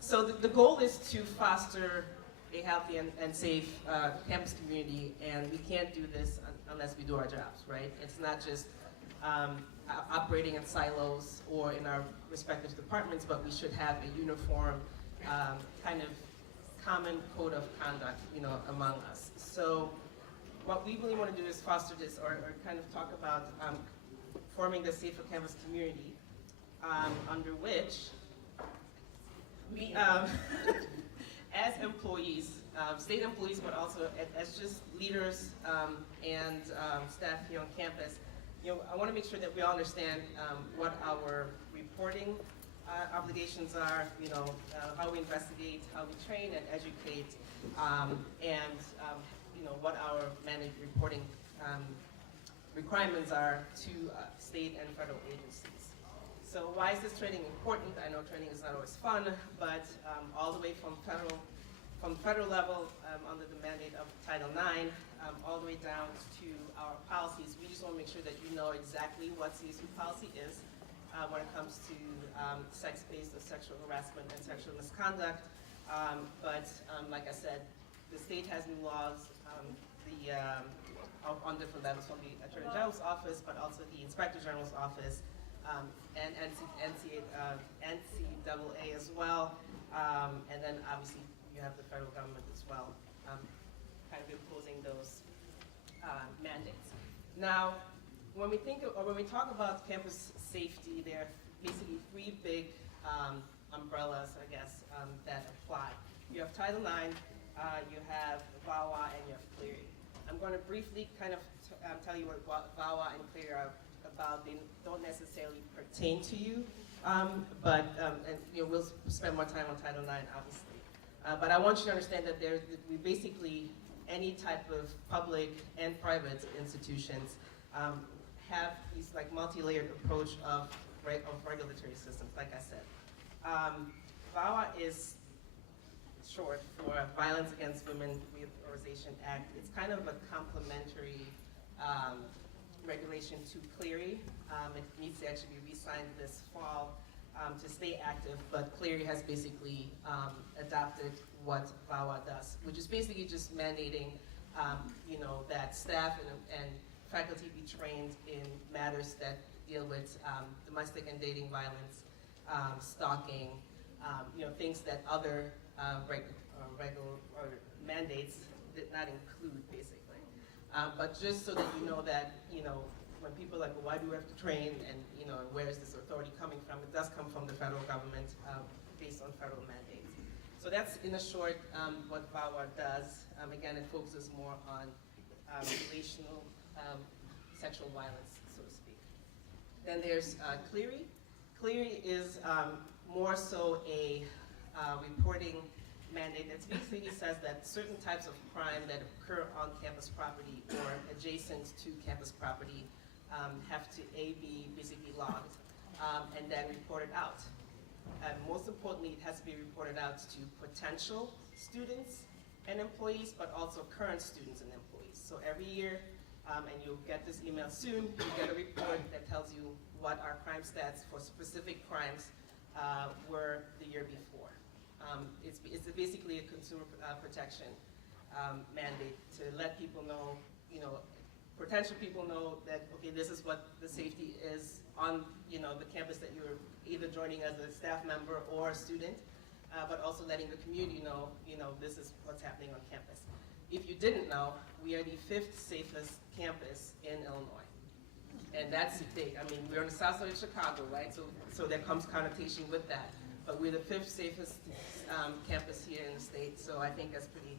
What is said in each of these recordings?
So the goal is to foster a healthy and safe campus community, and we can't do this unless we do our jobs, right? It's not just operating in silos or in our respective departments, but we should have a uniform kind of common code of conduct, among us. So what we really want to do is foster this, or kind of talk about forming the safer campus community, under which we, as employees, state employees, but also as just leaders and staff here on campus, I want to make sure that we all understand what our reporting obligations are, how we investigate, how we train and educate, and what our managed reporting requirements are to state and federal agencies. So why is this training important? I know training is not always fun, but all the way from federal level under the mandate of Title IX, all the way down to our policies, we just want to make sure that you know exactly what CSU policy is when it comes to sex-based or sexual harassment and sexual misconduct. But like I said, the state has new laws on different levels, from the Attorney General's office, but also the Inspector General's office, and NCAA as well, and then obviously you have the federal government as well, kind of imposing those mandates. Now, when we talk about campus safety, there are basically three big umbrellas, I guess, that apply. You have Title IX, you have VAWA, and you have CLERE. I'm going to briefly kind of tell you what VAWA and CLERE are about. They don't necessarily pertain to you, but we'll spend more time on Title IX, obviously. But I want you to understand that we basically, any type of public and private institutions have these like multi-layered approach of regulatory systems, like I said. VAWA is short for Violence Against Women Reauthorization Act. It's kind of a complementary regulation to CLERE. It needs to actually be re-signed this fall to stay active, but CLERE has basically adopted what VAWA does, which is basically just mandating that staff and faculty be trained in matters that deal with domestic and dating violence, stalking, things that other regular mandates did not include, basically. But just so that you know that, when people are like, well, why do we have to train, and where is this authority coming from? It does come from the federal government based on federal mandates. So that's, in a short, what VAWA does. Again, it focuses more on relational sexual violence, so to speak. Then there's CLERE. CLERE is more so a reporting mandate that basically says that certain types of crime that occur on campus property or adjacent to campus property have to be basically logged and then reported out. Most importantly, it has to be reported out to potential students and employees, but also current students and employees. So every year, and you'll get this email soon, you get a report that tells you what our crime stats for specific crimes were the year before. It's basically a consumer protection mandate to let people know, potential people know that, okay, this is what the safety is on, the campus that you're either joining as a staff member or a student, but also letting the community know, this is what's happening on campus. If you didn't know, we are the 5th safest campus in Illinois. And that's big. I mean, we're on the south side of Chicago, right? So there comes connotation with that. But we're the 5th safest campus here in the state, so I think that's pretty,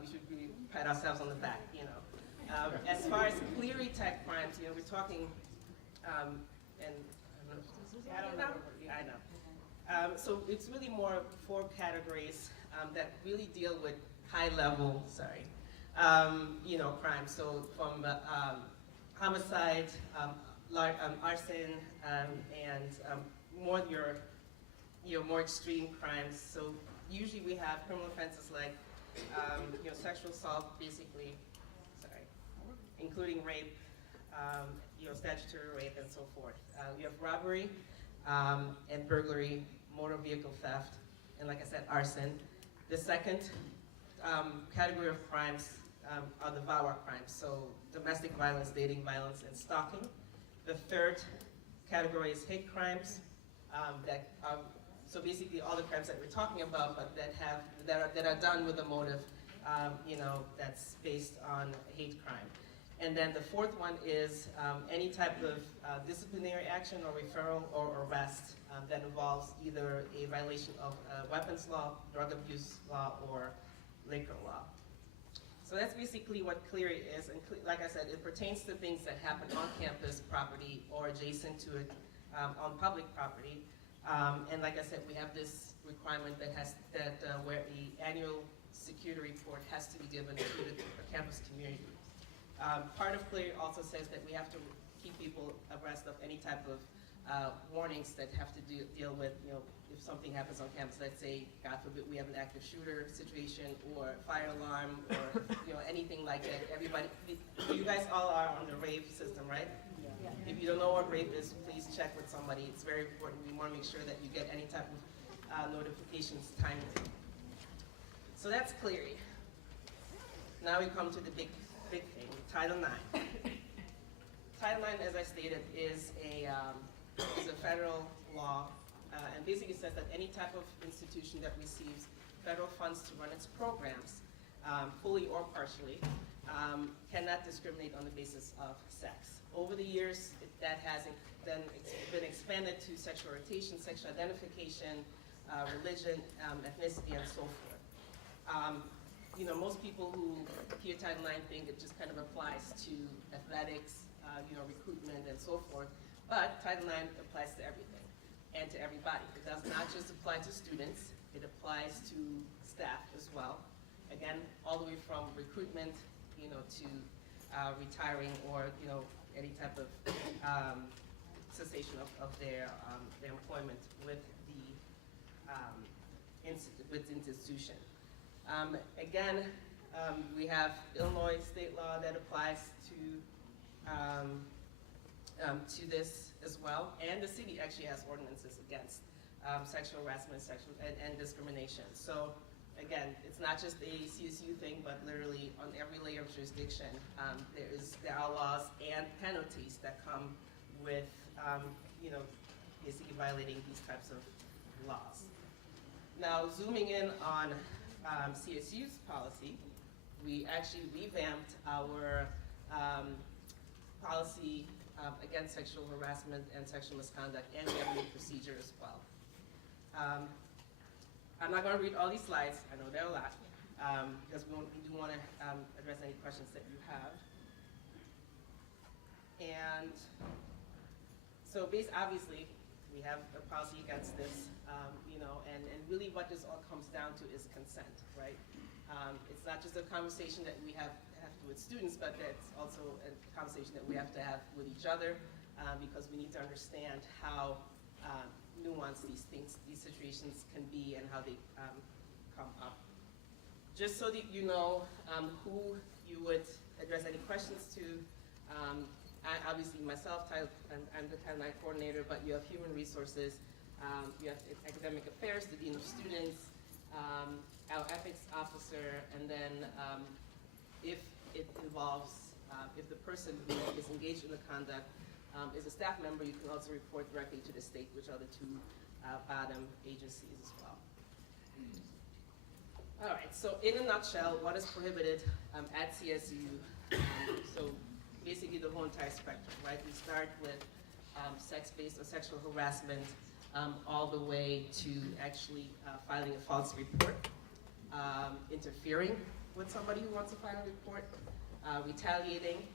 we should pat ourselves on the back, As far as CLERE type crimes, we're talking, and I don't know. I know. So it's really more 4 categories that really deal with high-level, crime. So from homicide, arson, and more more extreme crimes. So usually we have criminal offenses like sexual assault, basically, including rape, statutory rape, and so forth. You have robbery and burglary, motor vehicle theft, and like I said, arson. The second category of crimes are the VAWA crimes, so domestic violence, dating violence, and stalking. The third category is hate crimes, so basically all the crimes that we're talking about, but that are done with a motive, that's based on hate crime. And then the fourth one is any type of disciplinary action or referral or arrest that involves either a violation of weapons law, drug abuse law, or liquor law. So that's basically what CLEARE is, and like I said, it pertains to things that happen on campus property or adjacent to it on public property. And like I said, we have this requirement where the annual security report has to be given to the campus community. Part of CLEARE also says that we have to keep people abreast of any type of warnings that have to deal with, if something happens on campus, let's say, God forbid, we have an active shooter situation or fire alarm or anything like that. Everybody, you guys all are on the RAVE system, right? Yeah. If you don't know what RAVE is, please check with somebody. It's very important. We want to make sure that you get any type of notifications timely. So that's CLEARE. Now we come to the big thing, Title IX. Title IX, as I stated, is a federal law, and basically says that any type of institution that receives federal funds to run its programs, fully or partially, cannot discriminate on the basis of sex. Over the years, that has then been expanded to sexual orientation, sexual identification, religion, ethnicity, and so forth. Most people who hear Title IX think it just kind of applies to athletics, recruitment, and so forth. But Title IX applies to everything and to everybody. It does not just apply to students, it applies to staff as well. Again, all the way from recruitment, to retiring or, any type of cessation of their employment with the institution. Again, we have Illinois state law that applies to this as well, and the city actually has ordinances against sexual harassment, and discrimination. So again, it's not just a CSU thing, but literally on every layer of jurisdiction, there are laws and penalties that come with basically violating these types of laws. Now, zooming in on CSU's policy, we actually revamped our policy against sexual harassment and sexual misconduct, and we have a new procedure as well. I'm not going to read all these slides. I know there are a lot, because we do want to address any questions that you have. And so, obviously, we have a policy against this, and really what this all comes down to is consent, right? It's not just a conversation that we have with students, but that's also a conversation that we have to have with each other, because we need to understand how nuanced these situations can be and how they come up. Just so that you know who you would address any questions to, obviously myself, I'm the Title IX coordinator, but you have human resources, you have academic affairs, the dean of students, our ethics officer, and then if it involves, if the person who is engaged in the conduct is a staff member, you can also report directly to the state, which are the two bottom agencies as well. All right, so in a nutshell, what is prohibited at CSU? So basically the whole entire spectrum, right? We start with sex-based or sexual harassment, all the way to actually filing a false report, interfering with somebody who wants to file a report, retaliating,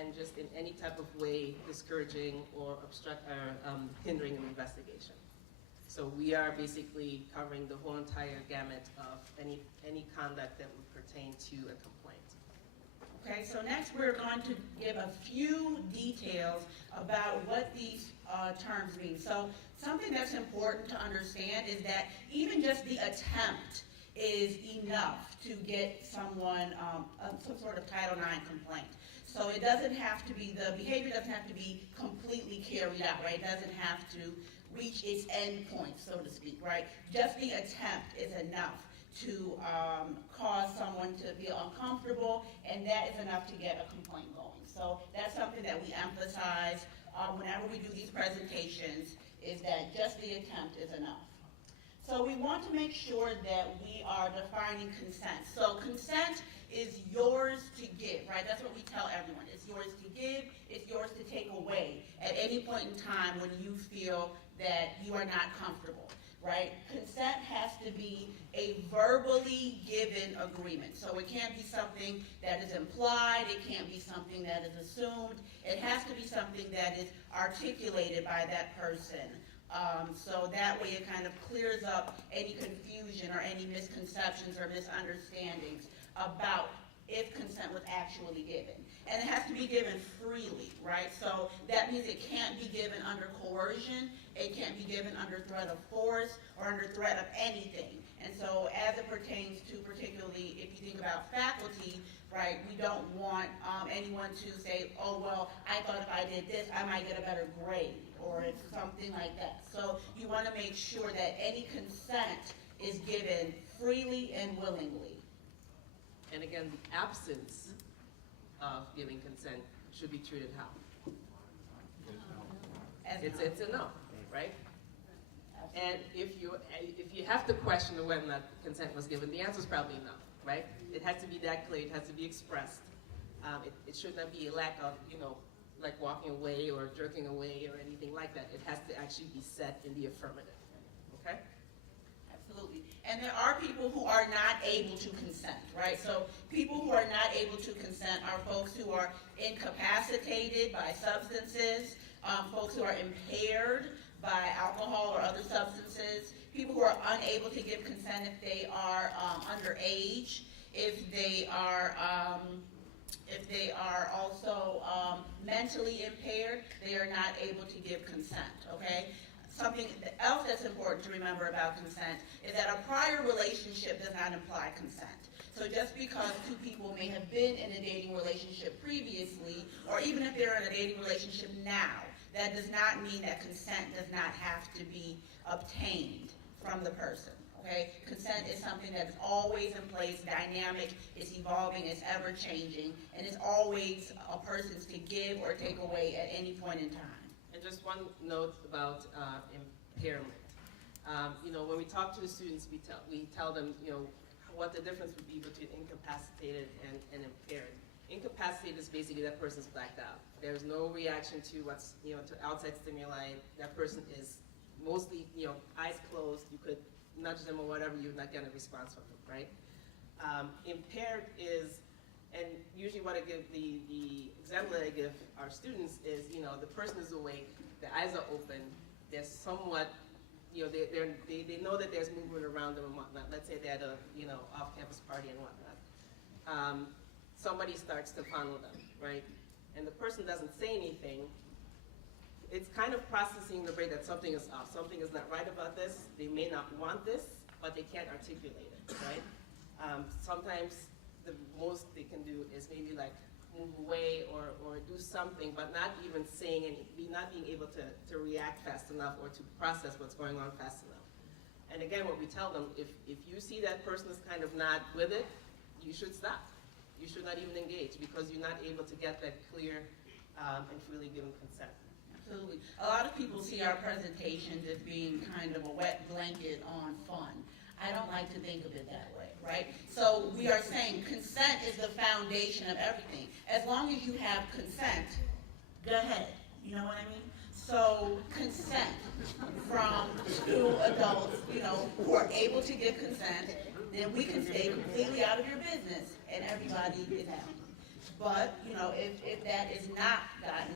and just in any type of way discouraging or hindering an investigation. So we are basically covering the whole entire gamut of any conduct that would pertain to a complaint. Okay, so next we're going to give a few details about what these terms mean. So something that's important to understand is that even just the attempt is enough to get someone some sort of Title IX complaint. So it doesn't have to be, the behavior doesn't have to be completely carried out, right? It doesn't have to reach its end point, so to speak, right? Just the attempt is enough to cause someone to feel uncomfortable, and that is enough to get a complaint going. So that's something that we emphasize whenever we do these presentations, is that just the attempt is enough. So we want to make sure that we are defining consent. So consent is yours to give, right? That's what we tell everyone. It's yours to give, it's yours to take away at any point in time when you feel that you are not comfortable, right? Consent has to be a verbally given agreement. So it can't be something that is implied, it can't be something that is assumed. It has to be something that is articulated by that person. So that way it kind of clears up any confusion or any misconceptions or misunderstandings about if consent was actually given. And it has to be given freely, right? So that means it can't be given under coercion, it can't be given under threat of force or under threat of anything. And so as it pertains to particularly if you think about faculty, right, we don't want anyone to say, oh, well, I thought if I did this, I might get a better grade, or it's something like that. So you want to make sure that any consent is given freely and willingly. And again, the absence of giving consent should be treated how? It's a no, right? And if you have to question whether or not consent was given, the answer is probably no, right? It has to be that clear, it has to be expressed. It should not be a lack of, like walking away or jerking away or anything like that. It has to actually be said in the affirmative, okay? Absolutely. And there are people who are not able to consent, right? So people who are not able to consent are folks who are incapacitated by substances, folks who are impaired by alcohol or other substances, people who are unable to give consent if they are underage, if they are also mentally impaired, they are not able to give consent, okay? Something else that's important to remember about consent is that a prior relationship does not imply consent. So just because two people may have been in a dating relationship previously, or even if they're in a dating relationship now, that does not mean that consent does not have to be obtained from the person. Okay? Consent is something that is always in place, dynamic, it's evolving, it's ever changing, and it's always a person's to give or take away at any point in time. And just one note about impairment. When we talk to the students, we tell them, what the difference would be between incapacitated and impaired. Incapacitated is basically that person's blacked out. There's no reaction to what's, to outside stimuli. That person is mostly, eyes closed. You could nudge them or whatever, you're not getting a response from them, right? Impaired is, and usually what I give, the example that I give our students is, the person is awake, their eyes are open, they're somewhat, they know that there's movement around them and whatnot. Let's say they're at a, off-campus party and whatnot. Somebody starts to fondle them, right? And the person doesn't say anything. It's kind of processing the brain that something is off, something is not right about this. They may not want this, but they can't articulate it, right? Sometimes the most they can do is maybe like move away or do something, but not even saying anything, not being able to react fast enough or to process what's going on fast enough. And again, what we tell them, if you see that person is kind of not with it, you should stop. You should not even engage because you're not able to get that clear and freely given consent. Absolutely. A lot of people see our presentations as being kind of a wet blanket on fun. I don't like to think of it that way, right? So we are saying consent is the foundation of everything. As long as you have consent, go ahead. You know what I mean? So consent from two adults, who are able to give consent, then we can stay completely out of your business and everybody is happy. But, if that is not gotten